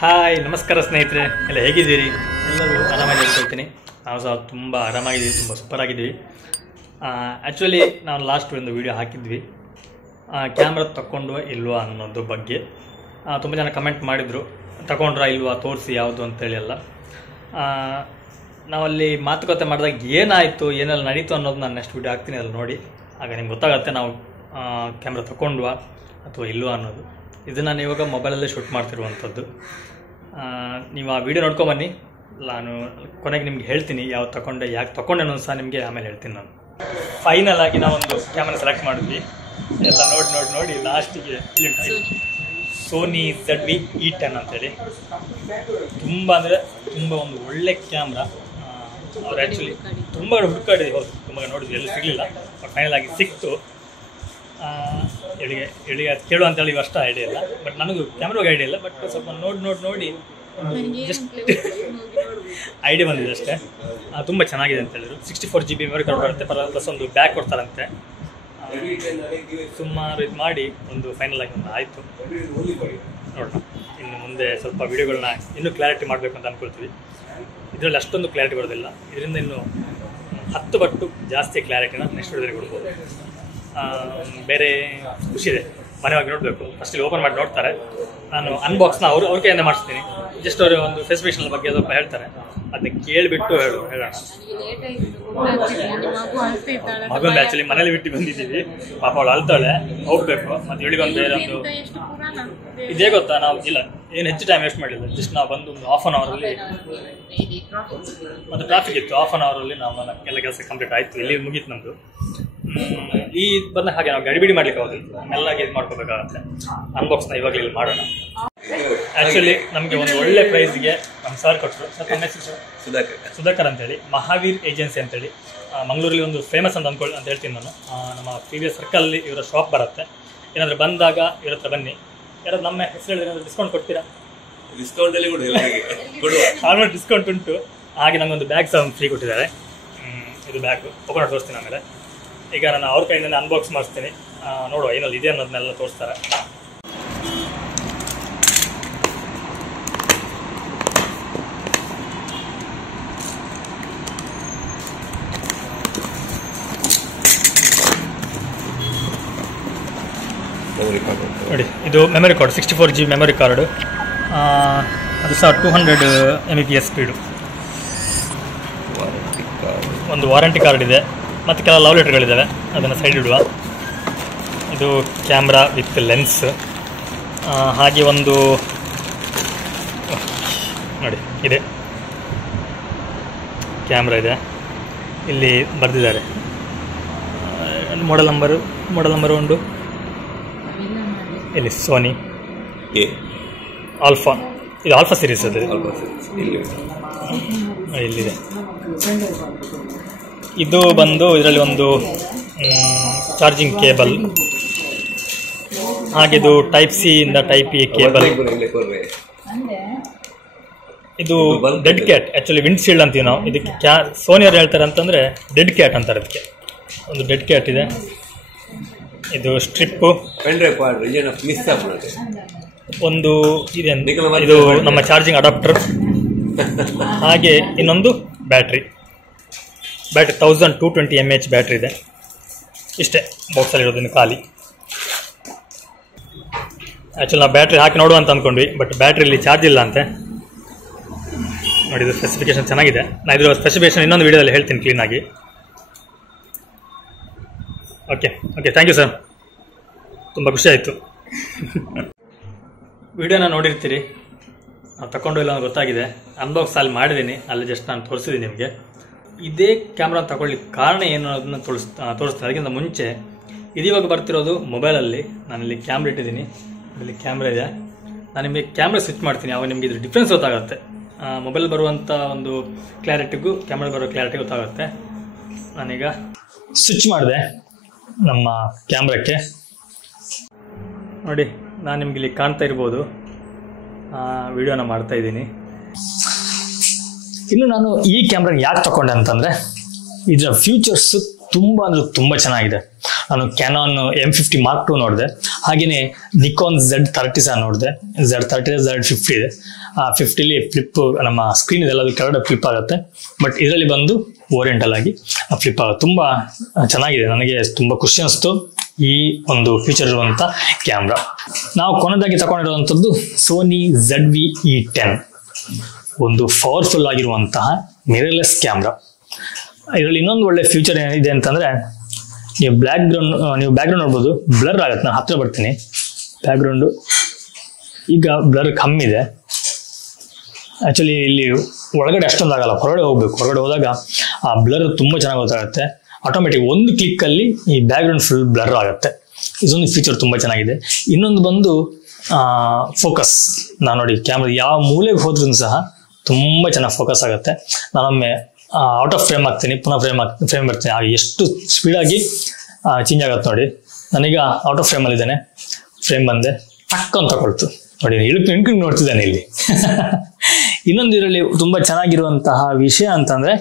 Hi ನಮಸ್ಕಾರ ಸ್ನೇಹಿತರೆ, ಎಲ್ಲ ಹೇಗಿದ್ದೀರಿ? ಎಲ್ಲರೂ ಆರಾಮಾಗಿ ಹೇಳ್ಕೊಳ್ತೀನಿ. ನಾವು ಸಹ ತುಂಬ ಆರಾಮಾಗಿದ್ದೀವಿ, ತುಂಬ ಸೂಪರ್ ಆಗಿದ್ದೀವಿ. ಆ್ಯಕ್ಚುಲಿ ನಾವು ಲಾಸ್ಟ್ ಒಂದು ವೀಡಿಯೋ ಹಾಕಿದ್ವಿ ಕ್ಯಾಮ್ರಾ ತಗೊಂಡ್ವಾ ಇಲ್ವಾ ಅನ್ನೋದು ಬಗ್ಗೆ. ತುಂಬ ಜನ ಕಮೆಂಟ್ ಮಾಡಿದರು, ತಗೊಂಡ್ರಾ ಇಲ್ವಾ ತೋರಿಸಿ ಯಾವುದು ಅಂತೇಳಿ ಎಲ್ಲ. ನಾವಲ್ಲಿ ಮಾತುಕತೆ ಮಾಡಿದಾಗ ಏನಾಯಿತು, ಏನೆಲ್ಲ ನಡೀತು ಅನ್ನೋದು ನಾನು ನೆಕ್ಸ್ಟ್ ವೀಡಿಯೋ ಹಾಕ್ತೀನಿ, ಅಲ್ಲಿ ನೋಡಿ. ಆಗ ನಿಮ್ಗೆ ಗೊತ್ತಾಗುತ್ತೆ ನಾವು ಕ್ಯಾಮ್ರಾ ತಗೊಂಡ್ವಾ ಅಥವಾ ಇಲ್ವಾ ಅನ್ನೋದು. ಇದು ನಾನು ಇವಾಗ ಮೊಬೈಲಲ್ಲೇ ಶೂಟ್ ಮಾಡ್ತಿರುವಂಥದ್ದು. ನೀವು ಆ ವಿಡಿಯೋ ನೋಡ್ಕೊಂಬನ್ನಿ, ನಾನು ಕೊನೆಗೆ ನಿಮ್ಗೆ ಹೇಳ್ತೀನಿ ಯಾವ್ದು ತಗೊಂಡೆ, ಯಾಕೆ ತಗೊಂಡೆ ಅನ್ನೋದು ಸಹ ನಿಮಗೆ ಆಮೇಲೆ ಹೇಳ್ತೀನಿ. ನಾನು ಫೈನಲ್ ಆಗಿ ನಾವೊಂದು ಕ್ಯಾಮ್ರಾ ಸೆಲೆಕ್ಟ್ ಮಾಡಿದ್ವಿ. ಎಲ್ಲ ನೋಡಿ ಲಾಸ್ಟಿಗೆ ಸೋನಿ ZV-E10 ಅಂತೇಳಿ. ತುಂಬ ಅಂದರೆ ತುಂಬ ಒಂದು ಒಳ್ಳೆ ಕ್ಯಾಮ್ರಾ. ಅವ್ರು ಆ್ಯಕ್ಚುಲಿ ತುಂಬ ಹುಡುಕಾಡಿದ್ವಿ, ಹೌದು ತುಂಬ ನೋಡಿದ್ವಿ, ಎಲ್ಲೂ ಸಿಗಲಿಲ್ಲ. ಬಟ್ ಫೈನಲ್ ಆಗಿ ಸಿಕ್ತು. ಎಲ್ಲಿಗೆ ಅದು ಕೇಳು ಅಂತೇಳಿ ಅಷ್ಟು ಐಡಿಯಾ ಇಲ್ಲ, ಬಟ್ ನನಗೂ ಕ್ಯಾಮ್ರಾಗೆ ಐಡಿಯಾ ಇಲ್ಲ. ಬಟ್ ಸ್ವಲ್ಪ ನೋಡಿ ಜಸ್ಟ್ ಐಡಿಯಾ ಬಂದಿದೆ ಅಷ್ಟೇ. ತುಂಬ ಚೆನ್ನಾಗಿದೆ ಅಂತ ಹೇಳಿದ್ರು. 64 GB ಮೆಮೊರಿ ಕಾರ್ಡ್ ಬರುತ್ತೆ, ಪ್ಲಸ್ ಒಂದು ಬ್ಯಾಗ್ ಕೊಡ್ತಾರಂತೆ. ಸುಮಾರು ಇದು ಮಾಡಿ ಒಂದು ಫೈನಲ್ ಆಗಿ ಒಂದು ಆಯಿತು. ನೋಡೋಣ, ಇನ್ನು ಮುಂದೆ ಸ್ವಲ್ಪ ವೀಡಿಯೋಗಳನ್ನ ಇನ್ನೂ ಕ್ಲಾರಿಟಿ ಮಾಡಬೇಕು ಅಂತ ಅಂದ್ಕೊಳ್ತೀವಿ. ಇದರಲ್ಲಿ ಅಷ್ಟೊಂದು ಕ್ಲಾರಿಟಿ ಬರೋದಿಲ್ಲ, ಇದರಿಂದ ಇನ್ನೂ 10 ಪಟ್ಟು ಜಾಸ್ತಿ ಕ್ಲಾರಿಟಿನ ನೆಕ್ಸ್ಟ್ ವೀಡಿಯೋದಲ್ಲಿ ಕೊಡ್ಬೋದು. ಬೇರೆ ಖುಷಿ ಇದೆ. ಮನೆಯಾಗಿ ನೋಡಬೇಕು, ಫಸ್ಟ್ ಇಲ್ಲಿ ಓಪನ್ ಮಾಡಿ ನೋಡ್ತಾರೆ. ನಾನು ಅನ್ಬಾಕ್ಸ್ನ ಅವ್ರ ಕೈಯಿಂದ ಮಾಡಿಸ್ತೀನಿ. ಜಸ್ಟ್ ಅವರು ಒಂದು ಫೆಸಿಫಿಕೇಷನ್ ಬಗ್ಗೆ ಸ್ವಲ್ಪ ಹೇಳ್ತಾರೆ, ಅದನ್ನ ಕೇಳಿಬಿಟ್ಟು ಹೇಳೋಣ. ಮಗನ ಆ್ಯಕ್ಚುಲಿ ಮನೇಲಿ ಬಿಟ್ಟು ಬಂದಿದ್ದೀವಿ, ಪಾಪ ಅವಳು ಅಳ್ತಾಳೆ, ಹೋಗ್ಬೇಕು. ಮತ್ತು ಇವಳಿಗೊಂದು ಬೇರೆ ಒಂದು ಇದೇ ಗೊತ್ತಾ, ನಾವು ಇಲ್ಲ ಏನು ಹೆಚ್ಚು ಟೈಮ್ ವೇಸ್ಟ್ ಮಾಡಿಲ್ಲ. ಜಸ್ಟ್ ನಾವು ಬಂದು ಒಂದು ಹಾಫ್ ಆನ್ ಅವರಲ್ಲಿ, ಮತ್ತು ಟ್ರಾಫಿಕ್ ಇತ್ತು, ಹಾಫ್ ಆನ್ ಅವರಲ್ಲಿ ನಾವು ಎಲ್ಲ ಕೆಲಸ ಕಂಪ್ಲೀಟ್ ಆಯಿತು. ಇಲ್ಲಿ ಮುಗೀತು ನಮ್ಮದು. ಈ ಬಂದ ಹಾಗೆ ನಾವು ಗಡಿಬಿಡಿ ಮಾಡ್ಲಿಕ್ಕೆ ಹೋಗಿಲ್ಲ, ಮೆಲ್ಲಾಗಿ ಇದು ಮಾಡ್ಕೋಬೇಕಾಗತ್ತೆ. ಅನ್ಬಾಕ್ಸ್ನ ಇವಾಗಲೇ ಇಲ್ಲಿ ಮಾಡೋಣ. ಆ್ಯಕ್ಚುಲಿ ನಮಗೆ ಒಂದು ಒಳ್ಳೆ ಪ್ರೈಸ್ಗೆ ನಮ್ಮ ಸರ್ ಕೊಟ್ಟರು. ಸರ್ ನಮ್ಮ ಹೆಸರು ಸುಧಾಕರ್ ಅಂತೇಳಿ, ಮಹಾವೀರ್ ಏಜೆನ್ಸಿ ಅಂತೇಳಿ. ಮಂಗಳೂರಲ್ಲಿ ಒಂದು ಫೇಮಸ್ ಅಂತ ಅಂತ ಹೇಳ್ತೀನಿ ನಾನು. ನಮ್ಮ ಪ್ರೀವಿಯಸ್ ಸರ್ಕಲಲ್ಲಿ ಇವರ ಶಾಪ್ ಬರುತ್ತೆ. ಏನಾದರೂ ಬಂದಾಗ ಇವ್ರ ಹತ್ರ ಬನ್ನಿ. ಯಾರಾದ್ರು ನಮ್ಮ ಹೆಸರು ಹೇಳಿದ್ರೆ ಏನಾದರೂ ಡಿಸ್ಕೌಂಟ್ ಕೊಡ್ತೀರಾ? ಡಿಸ್ಕೌಂಟಲ್ಲಿ ಆಲ್ಮೋಸ್ಟ್ ಡಿಸ್ಕೌಂಟ್ ಉಂಟು. ಹಾಗೆ ನಮಗೊಂದು ಬ್ಯಾಗ್ ಸಹ ಫ್ರೀ ಕೊಟ್ಟಿದ್ದಾರೆ. ಇದು ಬ್ಯಾಗ್ ಓಪನ್ ಮಾಡಿ ತೋರಿಸ್ತೀನಿ ಆಮೇಲೆ. ಈಗ ನಾನು ಅವ್ರ ಕೈಯಿಂದ ಅನ್ಬಾಕ್ಸ್ ಮಾಡಿಸ್ತೀನಿ, ನೋಡುವ ಏನಲ್ಲಿ ಇದೆ ಅನ್ನೋದನ್ನೆಲ್ಲ ತೋರಿಸ್ತಾರೆ. ನೋಡಿ, ಇದು memory card, 64 GB memory card. ಅದು ಸಹ 200 Mbps ಸ್ಪೀಡು. ಒಂದು ವಾರಂಟಿ ಕಾರ್ಡ್ ಇದೆ, ಮತ್ತು ಕೆಲವು ಲವ್ ಲೆಟರ್ಗಳಿದ್ದಾವೆ, ಅದನ್ನು ಸೈಡ್ ಇಡುವ. ಇದು ಕ್ಯಾಮ್ರಾ ವಿತ್ ಲೆನ್ಸ್. ಹಾಗೆ ಒಂದು ನೋಡಿ ಇದೆ ಕ್ಯಾಮ್ರಾ ಇದೆ, ಇಲ್ಲಿ ಬರೆದಿದ್ದಾರೆ ಮಾಡೆಲ್ ನಂಬರ್ ಉಂಟು ಇಲ್ಲಿ. ಸೋನಿ ಆಲ್ಫಾ, ಇದು ಆಲ್ಫಾ ಸೀರೀಸ್ ಅದು ಇಲ್ಲಿದೆ. ಇದು ಬಂದು ಇದರಲ್ಲಿ ಒಂದು ಚಾರ್ಜಿಂಗ್ ಕೇಬಲ್, ಹಾಗೆ ಇದು ಟೈಪ್ ಸಿ ಇಂದ ಟೈಪ್ ಎ ಕೇಬಲ್. ಇದು dead cat, actually wind shield ಅಂತೀವಿ ನಾವು ಇದಕ್ಕೆ. ಸೋನಿಯವ್ರು ಹೇಳ್ತಾರೆ ಅಂತಂದರೆ ಡೆಡ್ ಕ್ಯಾಟ್ ಅಂತಾರೆ ಅದಕ್ಕೆ. ಒಂದು ಡೆಡ್ ಕ್ಯಾಟ್ ಇದೆ. ಇದು ಸ್ಟ್ರಿಪ್ಪು, ಒಂದು ಇದೆ, ಇದು ನಮ್ಮ ಚಾರ್ಜಿಂಗ್ ಅಡಾಪ್ಟರ್. ಹಾಗೆ ಇನ್ನೊಂದು ಬ್ಯಾಟ್ರಿ 1220 mAh ಬ್ಯಾಟ್ರಿ ಇದೆ. ಇಷ್ಟೇ ಬಾಕ್ಸಲ್ಲಿರೋದನ್ನು ಖಾಲಿ. ಆ್ಯಕ್ಚುಲಿ ನಾವು ಬ್ಯಾಟ್ರಿ ಹಾಕಿ ನೋಡುವ ಅಂತ ಅಂದ್ಕೊಂಡ್ವಿ, ಬಟ್ ಬ್ಯಾಟ್ರಿಲಿ ಚಾರ್ಜ್ ಇಲ್ಲ ಅಂತೆ. ನೋಡಿ, ಇದು ಸ್ಪೆಸಿಫಿಕೇಶನ್ ಚೆನ್ನಾಗಿದೆ. ನಾನು ಇದ್ರ ಸ್ಪೆಸಿಫಿಕೇಶನ್ ಇನ್ನೊಂದು ವೀಡಿಯೋದಲ್ಲಿ ಹೇಳ್ತೀನಿ ಕ್ಲೀನಾಗಿ. ಓಕೆ, ಥ್ಯಾಂಕ್ ಯು ಸರ್, ತುಂಬ ಖುಷಿ ಆಯಿತು. ವಿಡಿಯೋನ ನೋಡಿರ್ತೀರಿ, ನಾವು ತಗೊಂಡು ಇಲ್ಲ ಗೊತ್ತಾಗಿದೆ. ಅನ್ಬಾಕ್ಸ್ ಅಲ್ಲಿ ಮಾಡಿದ್ದೀನಿ, ಅಲ್ಲಿ ಜಸ್ಟ್ ನಾನು ತೋರಿಸಿದ್ದೀನಿ ನಿಮಗೆ. ಇದೇ ಕ್ಯಾಮ್ರಾ ತಗೊಳ್ಳಿಕ್ಕೆ ಕಾರಣ ಏನು ಅನ್ನೋದನ್ನ ತೋರಿಸ್ತೀನಿ. ಅದಕ್ಕಿಂತ ಮುಂಚೆ ಇದಿವಾಗ ಬರ್ತಿರೋದು ಮೊಬೈಲಲ್ಲಿ. ನಾನಿಲ್ಲಿ ಕ್ಯಾಮ್ರಾ ಇಟ್ಟಿದ್ದೀನಿ, ಇಲ್ಲಿ ಕ್ಯಾಮ್ರಾ ಇದೆ. ನಾನು ನಿಮಗೆ ಕ್ಯಾಮ್ರಾ ಸ್ವಿಚ್ ಮಾಡ್ತೀನಿ, ಆವಾಗ ನಿಮಗೆ ಇದ್ರ ಡಿಫ್ರೆನ್ಸ್ ಗೊತ್ತಾಗುತ್ತೆ. ಮೊಬೈಲ್ ಬರುವಂಥ ಒಂದು ಕ್ಲಾರಿಟಿಗೂ ಕ್ಯಾಮ್ರಾ ಬರೋ ಕ್ಲಾರಿಟಿ ಗೊತ್ತಾಗುತ್ತೆ. ನಾನೀಗ ಸ್ವಿಚ್ ಮಾಡಿದೆ ನಮ್ಮ ಕ್ಯಾಮ್ರಾಕ್ಕೆ. ನೋಡಿ, ನಾನು ನಿಮ್ಗೆ ಇಲ್ಲಿ ಕಾಣ್ತಾ ಇರ್ಬೋದು, ವಿಡಿಯೋನ ಮಾಡ್ತಾ ಇದ್ದೀನಿ. ಇನ್ನು ನಾನು ಈ ಕ್ಯಾಮ್ರಾ ಯಾಕೆ ತಗೊಂಡೆ ಅಂತಂದರೆ, ಇದರ ಫ್ಯೂಚರ್ಸ್ ತುಂಬ ಅಂದರೆ ತುಂಬ ಚೆನ್ನಾಗಿದೆ. ನಾನು ಕ್ಯಾನಾನ್ M50 Mark II ನೋಡಿದೆ, ಹಾಗೆಯೇ ನಿಕಾನ್ Z30 ಸಹ ನೋಡಿದೆ. Z30 Z50 ಇದೆ. 50ಲಿ ಫ್ಲಿಪ್ ನಮ್ಮ ಸ್ಕ್ರೀನ್ ಇದೆಲ್ಲ ಅದು ಕೆಳಗಡೆ ಫ್ಲಿಪ್ ಆಗುತ್ತೆ, ಬಟ್ ಇದರಲ್ಲಿ ಬಂದು ಓರಿಯೆಂಟಲ್ ಆಗಿ ಫ್ಲಿಪ್ ಆಗುತ್ತೆ. ತುಂಬ ಚೆನ್ನಾಗಿದೆ, ನನಗೆ ತುಂಬ ಖುಷಿ ಅನಿಸ್ತು ಈ ಒಂದು ಫೀಚರ್ ಇರುವಂಥ ಕ್ಯಾಮ್ರಾ. ನಾವು ಕೊನೆಯದಾಗಿ ತಗೊಂಡಿರುವಂಥದ್ದು ಸೋನಿ ZV-E10, ಒಂದು ಪವರ್ಫುಲ್ ಆಗಿರುವಂತಹ ಮಿರರ್ಲೆಸ್ ಕ್ಯಾಮ್ರಾ. ಇದರಲ್ಲಿ ಇನ್ನೊಂದು ಒಳ್ಳೆ ಫ್ಯೂಚರ್ ಏನಿದೆ ಅಂತಂದರೆ, ನೀವು ಬ್ಯಾಕ್ಗ್ರೌಂಡ್ ನೋಡ್ಬೋದು, ಬ್ಲರ್ ಆಗುತ್ತೆ. ನಾನು ಹತ್ತಿರ ಬರ್ತೀನಿ, ಬ್ಯಾಕ್ಗ್ರೌಂಡು ಈಗ ಬ್ಲರ್ ಕಮ್ಮಿ ಇದೆ. ಆ್ಯಕ್ಚುಲಿ ಇಲ್ಲಿ ಒಳಗಡೆ ಅಷ್ಟೊಂದು ಆಗಲ್ಲ, ಹೊರಗಡೆ ಹೋಗ್ಬೇಕು. ಹೊರಗಡೆ ಹೋದಾಗ ಆ ಬ್ಲರ್ ತುಂಬ ಚೆನ್ನಾಗಿ ಗೊತ್ತಾಗುತ್ತೆ. ಆಟೋಮೆಟಿಕ್ ಒಂದು ಕ್ಲಿಕ್ಕಲ್ಲಿ ಈ ಬ್ಯಾಕ್ಗ್ರೌಂಡ್ ಫುಲ್ ಬ್ಲರ್ ಆಗುತ್ತೆ. ಇದೊಂದು ಫೀಚರ್ ತುಂಬ ಚೆನ್ನಾಗಿದೆ. ಇನ್ನೊಂದು ಬಂದು ಫೋಕಸ್. ನಾನು ನೋಡಿ ಕ್ಯಾಮ್ರಾ ಯಾವ ಮೂಲೆಗೆ ಹೋದ್ರೂ ಸಹ ತುಂಬ ಚೆನ್ನಾಗಿ ಫೋಕಸ್ ಆಗುತ್ತೆ. ನಾನೊಮ್ಮೆ ಔಟ್ ಆಫ್ ಫ್ರೇಮ್ ಆಗ್ತೀನಿ, ಪುನಃ ಫ್ರೇಮ್ ಬರ್ತೀನಿ, ಆಗ ಎಷ್ಟು ಸ್ಪೀಡಾಗಿ ಚೇಂಜ್ ಆಗುತ್ತೆ ನೋಡಿ. ನಾನೀಗ ಔಟ್ ಆಫ್ ಫ್ರೇಮಲ್ಲಿದ್ದೇನೆ, ಫ್ರೇಮ್ ಬಂದೆ, ಟಕ್ ಅಂತ ತಗೊಳ್ತು ನೋಡಿ, ಇಳ್ಕೊಂಡು ನೋಡ್ತಿದ್ದಾನೆ ಇಲ್ಲಿ. ಇನ್ನೊಂದು ಇದರಲ್ಲಿ ತುಂಬ ಚೆನ್ನಾಗಿರುವಂತಹ ವಿಷಯ ಅಂತಂದರೆ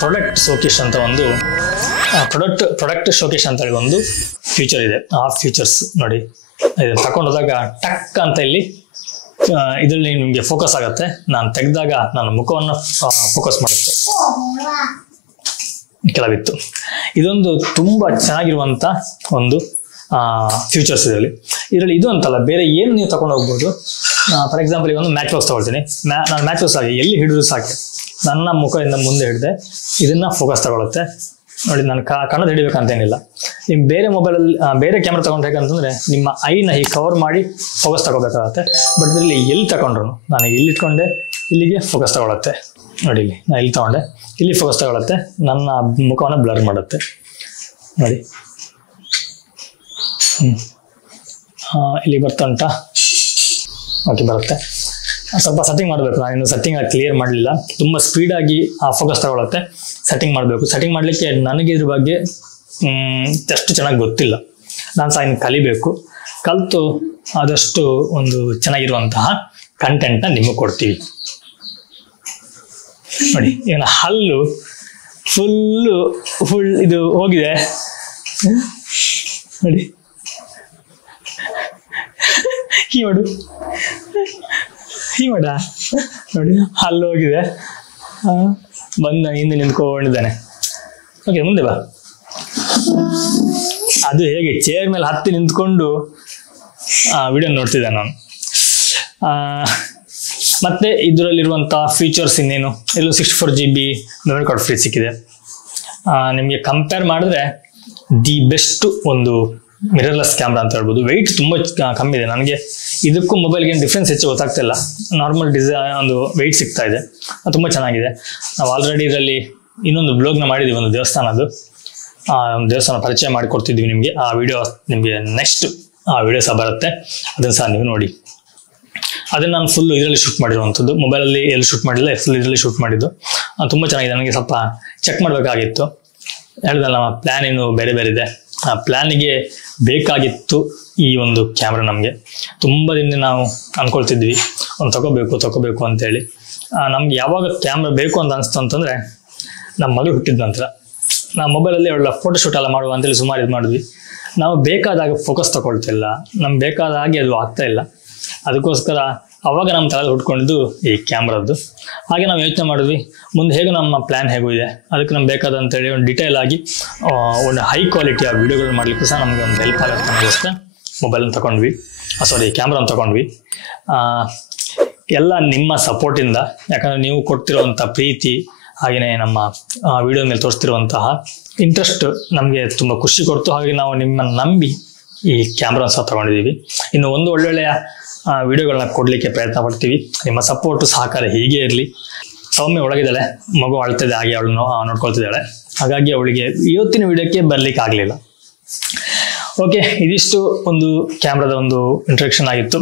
ಪ್ರಾಡಕ್ಟ್ ಶೋಕೇಶ್ ಅಂತ ಒಂದು ಪ್ರಾಡಕ್ಟ್ ಶೋಕೇಶ್ ಅಂತ ಹೇಳಿ ಒಂದು ಫ್ಯೂಚರ್ ಇದೆ. ಆ ಫ್ಯೂಚರ್ಸ್ ನೋಡಿ, ಇದನ್ನು ತಗೊಂಡೋದಾಗ ಟಕ್ ಅಂತ ಇಲ್ಲಿ ಇದರಲ್ಲಿ ನಿಮಗೆ ಫೋಕಸ್ ಆಗುತ್ತೆ. ನಾನು ತೆಗೆದಾಗ ನನ್ನ ಮುಖವನ್ನು ಫೋಕಸ್ ಮಾಡುತ್ತೆ, ಕೆಲವಿತ್ತು. ಇದೊಂದು ತುಂಬ ಚೆನ್ನಾಗಿರುವಂಥ ಒಂದು ಫ್ಯೂಚರ್ಸ್ ಇದರಲ್ಲಿ ಇದು ಅಂತಲ್ಲ, ಬೇರೆ ಏನು ನೀವು ತಗೊಂಡು ಹೋಗ್ಬೋದು. ಫಾರ್ ಎಕ್ಸಾಂಪಲ್, ಈಗ ಒಂದು ಮ್ಯಾಚ್ ಬಾಕ್ಸ್ ತಗೊಳ್ತೀನಿ. ನಾನು ಮ್ಯಾಚ್ ಬಾಕ್ಸ್ ಆಗಿ ಎಲ್ಲಿ ಹಿಡಿದ್ರು ಸಾಕೆ, ನನ್ನ ಮುಖದಿಂದ ಮುಂದೆ ಹಿಡಿದೆ ಇದನ್ನ ಫೋಕಸ್ ತಗೊಳುತ್ತೆ ನೋಡಿ. ನಾನು ಕಣ್ಣು ಹಿಡಿಬೇಕಂತೇನಿಲ್ಲ. ನೀವು ಬೇರೆ ಮೊಬೈಲಲ್ಲಿ ಬೇರೆ ಕ್ಯಾಮ್ರಾ ತಗೊಂಡು ಹೇಗಂತಂದರೆ ನಿಮ್ಮ ಐನ ಹೀಗೆ ಕವರ್ ಮಾಡಿ ಫೋಕಸ್ ತಗೋಬೇಕಾಗತ್ತೆ. ಬಟ್ ಇದರಲ್ಲಿ ಎಲ್ಲಿ ತಗೊಂಡ್ರು, ನಾನು ಇಲ್ಲಿ ಇಟ್ಕೊಂಡೆ, ಇಲ್ಲಿಗೆ ಫೋಕಸ್ ತಗೊಳುತ್ತೆ ನೋಡಿ. ಇಲ್ಲಿ ನಾನು ಇಲ್ಲಿ ತಗೊಂಡೆ, ಇಲ್ಲಿ ಫೋಕಸ್ ತಗೊಳುತ್ತೆ, ನನ್ನ ಮುಖವನ್ನು ಬ್ಲರ್ ಮಾಡುತ್ತೆ ನೋಡಿ. ಇಲ್ಲಿ ಬರ್ತಾ ಉಂಟಾ? ಓಕೆ, ಬರುತ್ತೆ. ಸ್ವಲ್ಪ ಸೆಟ್ಟಿಂಗ್ ಮಾಡಬೇಕು. ನಾನು ಇನ್ನು ಸೆಟ್ಟಿಂಗ್ ಕ್ಲಿಯರ್ ಮಾಡಲಿಲ್ಲ. ತುಂಬ ಸ್ಪೀಡಾಗಿ ಫೋಕಸ್ ತಗೊಳುತ್ತೆ. ಸೆಟ್ಟಿಂಗ್ ಮಾಡಬೇಕು. ಸೆಟ್ಟಿಂಗ್ ಮಾಡಲಿಕ್ಕೆ ನನಗೆ ಇದ್ರ ಬಗ್ಗೆ ಅಷ್ಟು ಚೆನ್ನಾಗಿ ಗೊತ್ತಿಲ್ಲ. ನಾನು ಸಹ ಇನ್ನು ಕಲಿಬೇಕು. ಕಲಿತು ಆದಷ್ಟು ಒಂದು ಚೆನ್ನಾಗಿರುವಂತಹ ಕಂಟೆಂಟ್ನ ನಿಮಗೆ ಕೊಡ್ತೀವಿ ನೋಡಿ. ಈಗ ಹಲ್ಲು ಫುಲ್ ಇದು ಹೋಗಿದೆ ನೋಡಿ. ಹೀ ಮಾಡ ನೋಡಿ, ಹಲ್ಲು ಹೋಗಿದೆ. ಬಂದ ಹಿಂದೆ ನಿಂತ್ಕೊಂಡಿದ್ದಾನೆ. ಓಕೆ, ಮುಂದೆ ಬಾ. ಅದು ಹೇಗೆ ಚೇರ್ ಮೇಲೆ ಹತ್ತಿ ನಿಂತ್ಕೊಂಡು ವಿಡಿಯೋ ನೋಡ್ತಿದ್ದೆ ನಾನು. ಮತ್ತೆ ಇದರಲ್ಲಿರುವಂಥ ಫೀಚರ್ಸ್ ಇನ್ನೇನು, ಇಲ್ಲೂ 64 GB ಮೆಮೊರಿ ಕಾರ್ಡ್ ಫ್ರೀ ಸಿಕ್ಕಿದೆ. ನಿಮಗೆ ಕಂಪೇರ್ ಮಾಡಿದ್ರೆ ದಿ ಬೆಸ್ಟ್ ಒಂದು ಮಿರರ್ಲೆಸ್ ಕ್ಯಾಮ್ರಾ ಅಂತ ಹೇಳ್ಬೋದು. ವೆಯ್ಟ್ ತುಂಬ ಕಮ್ಮಿ ಇದೆ. ನನಗೆ ಇದಕ್ಕೂ ಮೊಬೈಲ್ಗೆ ಏನು ಡಿಫ್ರೆನ್ಸ್ ಹೆಚ್ಚು ಗೊತ್ತಾಗ್ತಿಲ್ಲ. ನಾರ್ಮಲ್ ಒಂದು ವೆಯ್ಟ್ ಸಿಗ್ತಾ ಇದೆ, ತುಂಬ ಚೆನ್ನಾಗಿದೆ. ನಾವು ಆಲ್ರೆಡಿ ಇದರಲ್ಲಿ ಇನ್ನೊಂದು ಬ್ಲಾಗ್ನ ಮಾಡಿದ್ದೀವಿ, ಒಂದು ದೇವಸ್ಥಾನದ್ದು. ಒಂದು ದೇವಸ್ಥಾನ ಪರಿಚಯ ಮಾಡಿಕೊಡ್ತಿದ್ವಿ ನಿಮಗೆ. ಆ ವಿಡಿಯೋ ನಿಮಗೆ ನೆಕ್ಸ್ಟ್ ಆ ವಿಡಿಯೋ ಸಹ ಬರುತ್ತೆ, ಅದನ್ನು ಸಹ ನೀವು ನೋಡಿ. ಅದನ್ನು ನಾನು ಫುಲ್ಲು ಇದರಲ್ಲಿ ಶೂಟ್ ಮಾಡಿರುವಂಥದ್ದು. ಮೊಬೈಲಲ್ಲಿ ಎಲ್ಲಿ ಶೂಟ್ ಮಾಡಿಲ್ಲ, ಫುಲ್ ಇದರಲ್ಲಿ ಶೂಟ್ ಮಾಡಿದ್ದು. ತುಂಬ ಚೆನ್ನಾಗಿದೆ. ನನಗೆ ಸ್ವಲ್ಪ ಚೆಕ್ ಮಾಡಬೇಕಾಗಿತ್ತು. ಹೇಳಿದಲ್ಲ, ನಮ್ಮ ಪ್ಲ್ಯಾನ್ ಏನು ಬೇರೆ ಬೇರೆ ಇದೆ. ಆ ಪ್ಲ್ಯಾನಿಗೆ ಬೇಕಾಗಿತ್ತು ಈ ಒಂದು ಕ್ಯಾಮ್ರಾ. ನಮಗೆ ತುಂಬ ದಿನ ನಾವು ಅಂದ್ಕೊಳ್ತಿದ್ವಿ ಒಂದು ತಗೋಬೇಕು ಅಂತೇಳಿ. ನಮ್ಗೆ ಯಾವಾಗ ಕ್ಯಾಮ್ರಾ ಬೇಕು ಅಂತ ಅನಿಸ್ತು ಅಂತಂದರೆ, ನಮ್ಮ ಮಗಳು ಹುಟ್ಟಿದ ನಂತರ ನಾವು ಮೊಬೈಲಲ್ಲಿ ಒಳ್ಳೆ ಫೋಟೋಶೂಟ್ ಎಲ್ಲ ಮಾಡುವ ಅಂತೇಳಿ ಸುಮಾರು ಇದು ಮಾಡಿದ್ವಿ. ನಾವು ಬೇಕಾದಾಗ ಫೋಕಸ್ ತಗೊಳ್ತಿಲ್ಲ, ನಮ್ಗೆ ಬೇಕಾದ ಹಾಗೆ ಅದು ಆಗ್ತಾ ಇಲ್ಲ. ಅದಕ್ಕೋಸ್ಕರ ಅವಾಗ ನಮ್ಮ ತಲೆಯಲ್ಲಿ ಹುಟ್ಕೊಂಡಿದ್ದು ಈ ಕ್ಯಾಮ್ರದ್ದು. ಹಾಗೆ ನಾವು ಯೋಚನೆ ಮಾಡಿದ್ವಿ, ಮುಂದೆ ಹೇಗೆ ನಮ್ಮ ಪ್ಲ್ಯಾನ್ ಹೇಗೂ ಇದೆ, ಅದಕ್ಕೆ ನಮ್ಗೆ ಬೇಕಾದಂತೇಳಿ ಒಂದು ಡಿಟೇಲ್ ಆಗಿ ಒಂದು ಹೈ ಕ್ವಾಲಿಟಿಯ ವೀಡಿಯೋಗಳು ಮಾಡಲಿಕ್ಕೂ ಸಹ ನಮಗೆ ಒಂದು ಹೆಲ್ಪ್ ಆಗುತ್ತೆ ಅನ್ನೋದಕ್ಕೋಸ್ಕರ ಮೊಬೈಲನ್ನು ತಗೊಂಡ್ವಿ, ಕ್ಯಾಮ್ರಾನ ತಗೊಂಡ್ವಿ. ಎಲ್ಲ ನಿಮ್ಮ ಸಪೋರ್ಟಿಂದ, ಯಾಕಂದರೆ ನೀವು ಕೊಡ್ತಿರುವಂಥ ಪ್ರೀತಿ ಹಾಗೆಯೇ ನಮ್ಮ ವಿಡಿಯೋ ಮೇಲೆ ತೋರಿಸ್ತಿರುವಂತಹ ಇಂಟ್ರೆಸ್ಟ್ ನಮಗೆ ತುಂಬ ಖುಷಿ ಕೊಡ್ತು. ಹಾಗೆ ನಾವು ನಿಮ್ಮನ್ನು ನಂಬಿ ಈ ಕ್ಯಾಮ್ರಾ ಸಹ ತಗೊಂಡಿದ್ದೀವಿ. ಇನ್ನು ಒಂದು ಒಳ್ಳೊಳ್ಳೆಯ ವಿಡಿಯೋಗಳನ್ನ ಕೊಡಲಿಕ್ಕೆ ಪ್ರಯತ್ನ ಪಡ್ತೀವಿ. ನಿಮ್ಮ ಸಪೋರ್ಟು ಸಹಕಾರ ಹೀಗೆ ಇರಲಿ. ಸೌಮ್ಯ ಒಳಗಿದ್ದಾಳೆ, ಮಗು ಅಳ್ತಿದೆ, ಹಾಗೆ ಅವಳು ನೋಡ್ಕೊಳ್ತಿದ್ದಾಳೆ. ಹಾಗಾಗಿ ಅವಳಿಗೆ ಇವತ್ತಿನ ವಿಡಿಯೋಕ್ಕೆ ಬರಲಿಕ್ಕೆ ಆಗಲಿಲ್ಲ. ಓಕೆ, ಇದಿಷ್ಟು ಒಂದು ಕ್ಯಾಮ್ರಾದ ಒಂದು ಇಂಟ್ರಡಕ್ಷನ್ ಆಗಿತ್ತು.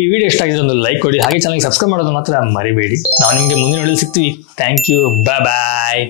ಈ ವಿಡಿಯೋ ಇಷ್ಟ ಆಗಿದ್ರೆ ಒಂದು ಲೈಕ್ ಕೊಡಿ, ಹಾಗೆ ಚಾನಲ್ಗೆ ಸಬ್ಸ್ಕ್ರೈಬ್ ಮಾಡೋದು ಮಾತ್ರ ಮರಿಬೇಡಿ. ನಾವು ನಿಮಗೆ ಮುಂದಿನ ವಿಡಿಯೋ ಸಿಗ್ತೀವಿ. Thank you, bye.